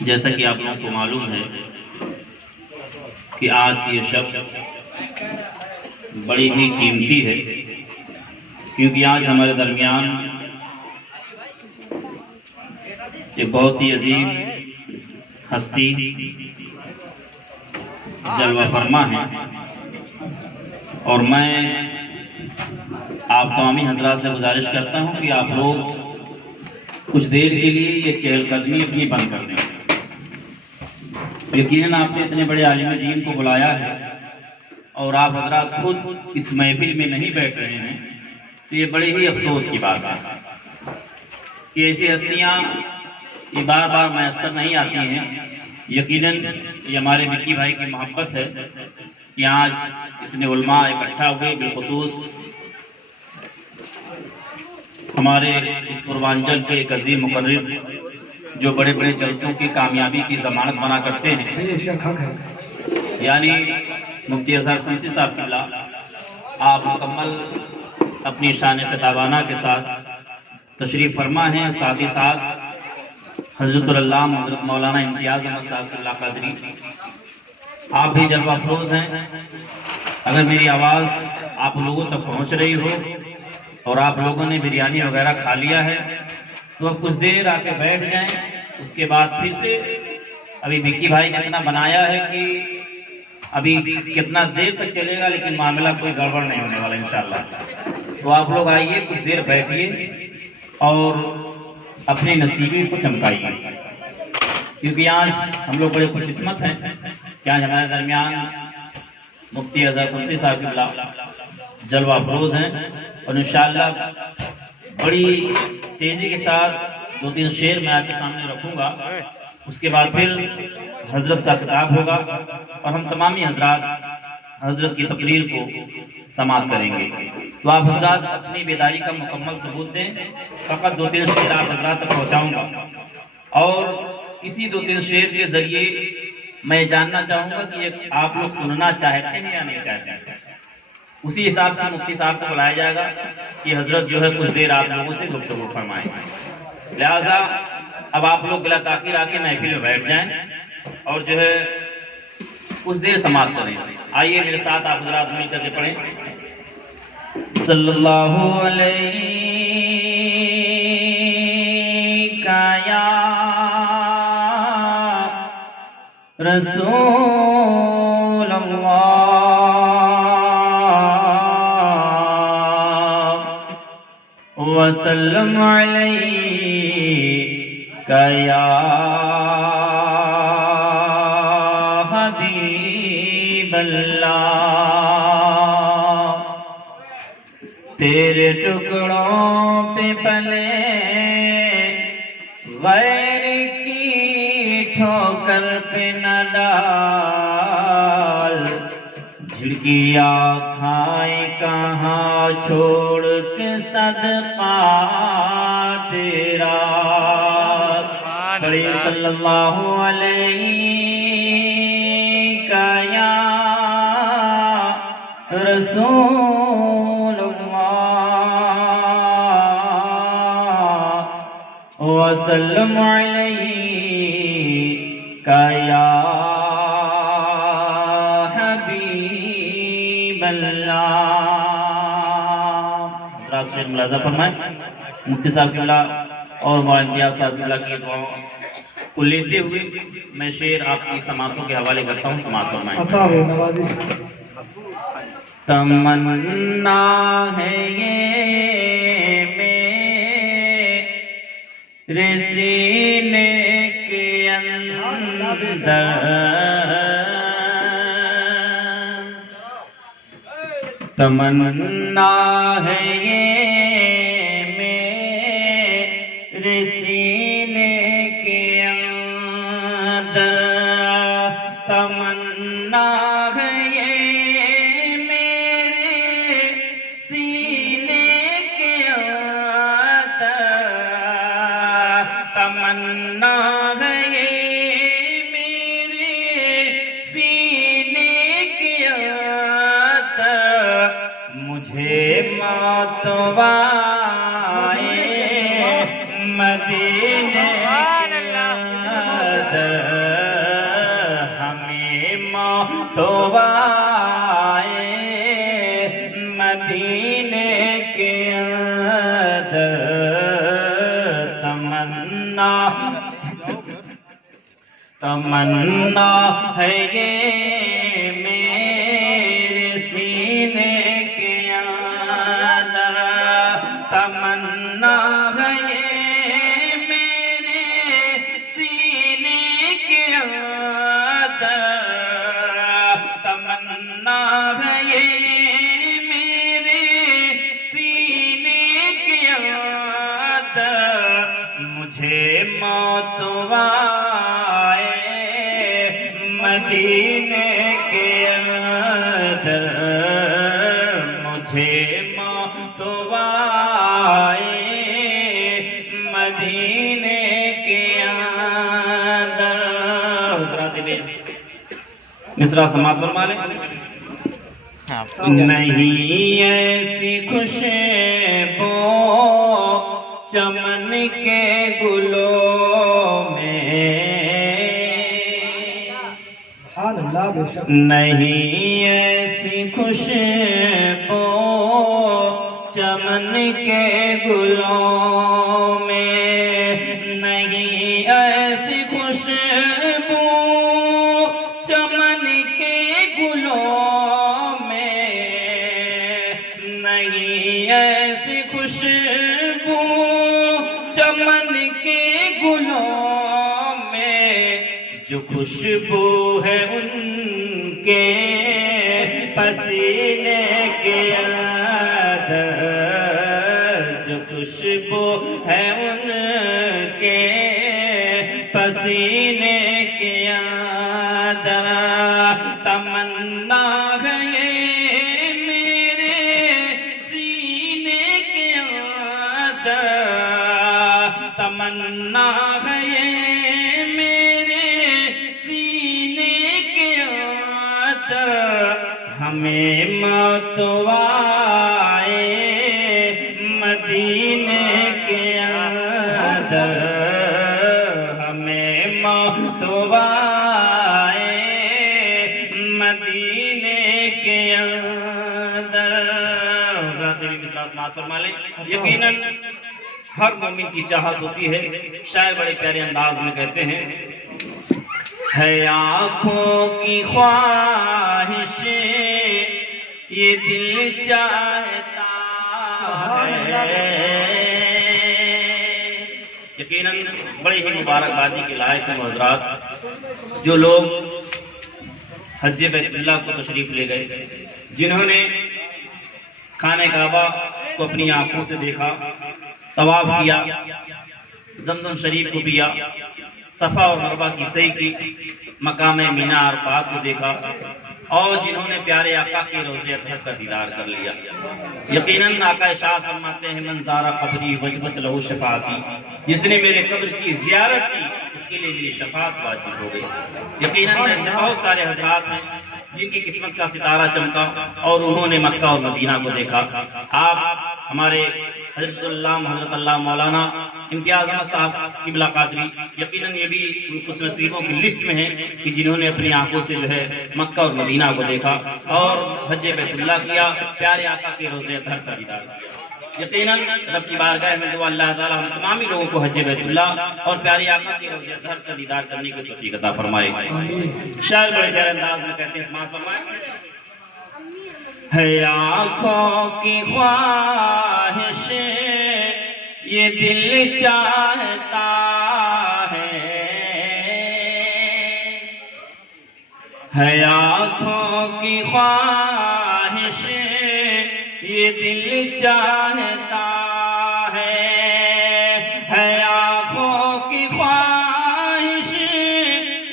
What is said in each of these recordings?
جیسا کہ آپ لوگوں کو معلوم ہے کہ آج یہ شب بڑی ہی قیمتی ہے، کیونکہ آج ہمارے درمیان ایک بہت ہی عظیم ہستی جلوہ فرما ہے، اور میں آپ تمامی حضرات سے گزارش کرتا ہوں کہ آپ لوگ کچھ دیر کے لیے یہ چہل قدمی اپنی بند کر دیں۔ یقیناً آپ نے اتنے بڑے عالم دین کو بلایا ہے اور آپ حضرات خود اس محفل میں نہیں بیٹھ رہے ہیں، تو یہ بڑے ہی افسوس کی بات ہے کہ ایسی ہستیاں یہ بار بار میسر نہیں آتی ہیں۔ یقیناً یہ ہمارے وکی بھائی کی محبت ہے کہ آج اتنے علماء اکٹھا ہوئے، بالخصوص ہمارے اس پوروانچل کے ایک عظیم مقرر جو بڑے بڑے جلسوں کی کامیابی کی ضمانت بنا کرتے ہیں، یعنی مفتی اظہر شمسی صاحب قبلہ، آپ مکمل اپنی شان خطابانہ کے ساتھ تشریف فرما ہیں، ساتھ ہی ساتھ حضرت العلامہ حضرت مولانا امتیاز احمد صاحب اللہ قادری آپ بھی جلوہ افروز ہیں۔ اگر میری آواز آپ لوگوں تک پہنچ رہی ہو اور آپ لوگوں نے بریانی وغیرہ کھا لیا ہے تو اب کچھ دیر آ کے بیٹھ جائیں، اس کے بعد پھر سے ابھی وکی بھائی نے اتنا بنایا ہے کہ ابھی کتنا دیر تک چلے گا، لیکن معاملہ کوئی گڑبڑ نہیں ہونے والا انشاءاللہ۔ تو آپ لوگ آئیے، کچھ دیر بیٹھیے اور اپنے نصیبی کو چمکائیے، کیونکہ آج ہم لوگ بڑے خوش قسمت ہیں کہ آج ہمارے درمیان مفتی اظہر شمسی صاحب قبلہ جلوہ افروز ہیں، اور انشاءاللہ بڑی تیزی کے ساتھ دو تین شعر میں آپ کے سامنے رکھوں گا، اس کے بعد پھر حضرت کا خطاب ہوگا اور ہم تمامی حضرات حضرت کی تقریر کو سماعت کریں گے۔ تو آپ حضرات اپنی بیداری کا مکمل ثبوت دیں، فقط دو تین شعر آپ حضرات تک پہنچاؤں گا، اور اسی دو تین شعر کے ذریعے میں جاننا چاہوں گا کہ آپ لوگ سننا چاہتے ہیں یا نہیں چاہتے ہیں۔ اسی حساب سے مفتی صاحب کو بلایا جائے گا کہ حضرت جو ہے کچھ دیر آپ لوگوں سے گفتگو فرمائیں، لہذا اب آپ لوگ بلا تاخیر آ کے محفل میں بیٹھ جائیں اور جو ہے کچھ دیر سماعت کریں۔ آئیے میرے ساتھ آپ حضرات مل کر کے پڑھیں، صلی اللہ علیہ یا رسول اللہ وسلم علیک یا حبیب اللہ، تیرے ٹکڑوں پہ پلے غیر کی ٹھوکر پہ نہ ڈال، جھڑکیا کھائے کہاں چھوڑ کے صدقہ تیرا، بڑی صلی اللہ علیہ یا رسول اللہ وسلم علیک یا حبیب اللہ۔ حضرات سے ملاحظہ فرمائیں، مفتی صاحب قبلہ اور مولانا امتیاز صاحب قبلہ کی دعاؤں کو لیتے ہوئے میں شعر آپ کی سماعتوں کے حوالے کرتا ہوں، سماعت فرمائیں۔ تمنا ہے یہ میرے سینے کے اندر، تمنا ہے یہ میرے سینے کے اندر، تمنا ہے یہ میرے سینے کے اندر، تمنا ہے یہ میرے سینے کے اندر، مجھے ماتوائے مدینے کے تمنا ہے یہ میرے سینے کے اندر، تمنا ہے یہ میرے سینے کے اندر، تمنا ہے یہ میرے سینے کے اندر، مجھے موت مدینے کے اندر، مجھے موت آئے مدینے کے اندر۔ حضرات مصرع سماعت فرما لیں۔ نہیں ایسی خوشبو چمن کے گلوں میں، نہیں ایسی خوشبو چمن کے گلوں میں، نہیں ایسی خوشبو چمن کے گلوں میں، نہیں ایسی خوشبو چمن کے گلوں میں، جو خوشبو ہے ان کے پسینے کے اندر، جو خوشبو ہے ان کے پسینے کے اندر، تمنا ہے یہ میرے سینے کے اندر، تمنا ہے یہ ہمیں موت آئے مدینے کے اندر، ہمیں موت آئے مدینے کے اندر۔ حضرات بھی مصرع سماعت فرما لیں۔ یقیناً ہر مومن کی چاہت ہوتی ہے، شاعر بڑے پیارے انداز میں کہتے ہیں، ہے آنکھوں کی خواہش یہ دل چاہتا ہے۔ یقیناً بڑے ہی مبارکبادی کے لائق ہیں حضرات جو لوگ حج بیت اللہ کو تشریف لے گئے، جنہوں نے خانہ کعبہ کو اپنی آنکھوں سے دیکھا، طواف کیا، زمزم شریف کو پیا، صفا اور مروہ کی سعی کی، مقام مینا عرفات کو دیکھا، اور جنہوں نے پیارے آقا کے روضہ اطہر کا دیدار کر لیا۔ یقیناً آقا ارشاد فرماتے ہیں، من زار قبری وجبت لہ شفاعتی، جس نے میرے قبر کی زیارت کی اس کے لیے میری شفاعت واجب ہو گئی۔ یقیناً ایسے بہت سارے حضرات ہیں جن کی قسمت کا ستارہ چمکا اور انہوں نے مکہ اور مدینہ کو دیکھا۔ آپ ہمارے حضرت اللہ مولانا امتیاز احمد صاحب قبلہ قادری یقیناً یہ بھی خوش نصیبوں کی لسٹ میں ہیں کہ جنہوں نے اپنی آنکھوں سے جو ہے مکہ اور مدینہ کو دیکھا اور حج بیت اللہ کیا، پیارے آقا کے روضہ اطہر کا دیدار کیا۔ یقیناً رب کی بارگاہ میں دعا اللہ تعالی ہم تمام ہی لوگوں کو حج بیت اللہ اور پیارے آقا کے روضہ اطہر کا دیدار کرنے کی توفیق عطا فرمائے۔ شاعر بڑے پیارے انداز میں کہتے ہیں، سماعت فرمائے۔ ہے آنکھوں کی خواہش یہ دل چاہتا ہے آنکھوں کی خواہش یہ دل چاہتا ہے آنکھوں کی خواہش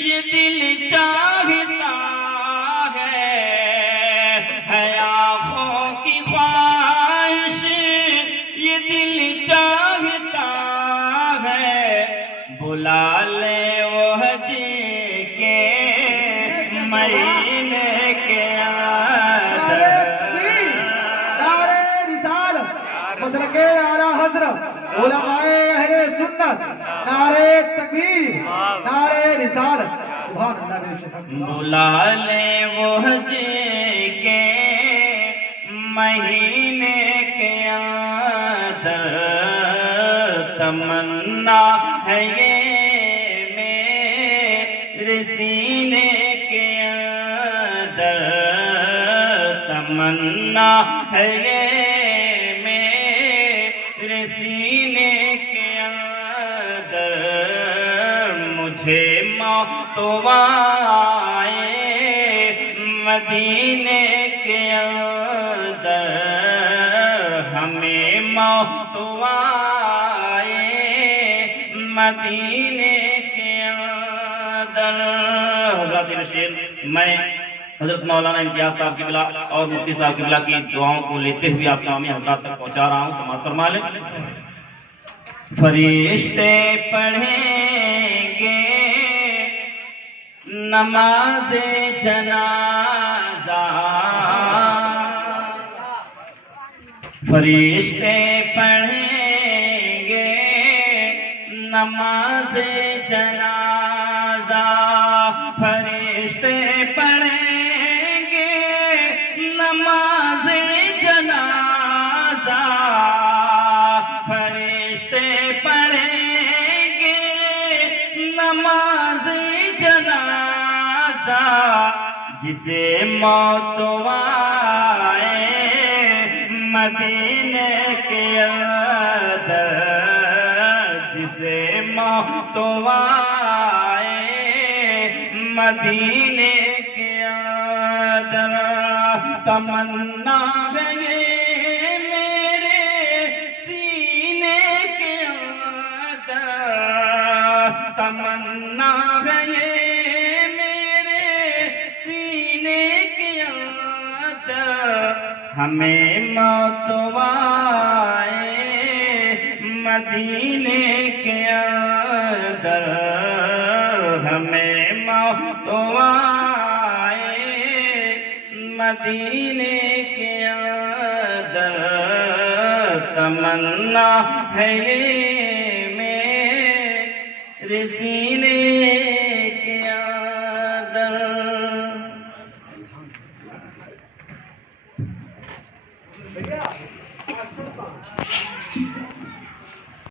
یہ دل چاہتا ہے آنکھوں کی خواہش یہ دل چاہتا ہے، بلا لے وہ حج کے مہینے کے اندر، نعرہ رسالت مسلک اعلی حضرت علماء اہل سنت، نعرہ تکبیر، نعرہ رسالت، سبحان اللہ بے شک۔ بلا لے وہ حج کے مہینے کے اندر، تمنا ہے یہ میرے سینے کے اندر، تمنا ہے یہ میرے سینے کے اندر، مجھے موت آئے مدینے کے اندر، ہمیں موت آئے مدینے کے اندر۔ حضرات نشین، میں حضرت مولانا امتیاز صاحب کی بلا اور مفتی صاحب کی بلا کی دعاؤں کو لیتے ہوئے آپ تمام حضرات تک پہنچا رہا ہوں، سماعت فرما لیں۔ فرشتے پڑھیں گے نماز جنازہ، فرشتے پڑھیں گے نماز جنازہ، فرشتے پڑھیں گے نماز جنازہ، فرشتے پڑھیں گے نماز جنازہ، جسے موت آئے مدینے کے اندر، جسے موت آئے مدینے کے اندر، تمنا ہے یہ میرے سینے کے اندر، تمنا ہے یہ میرے سینے کے اندر، ہمیں موت آئے مدینے کے اندر، ہمیں موت آئے مدینے کے اندر، تمنا ہے یہ میرے سینے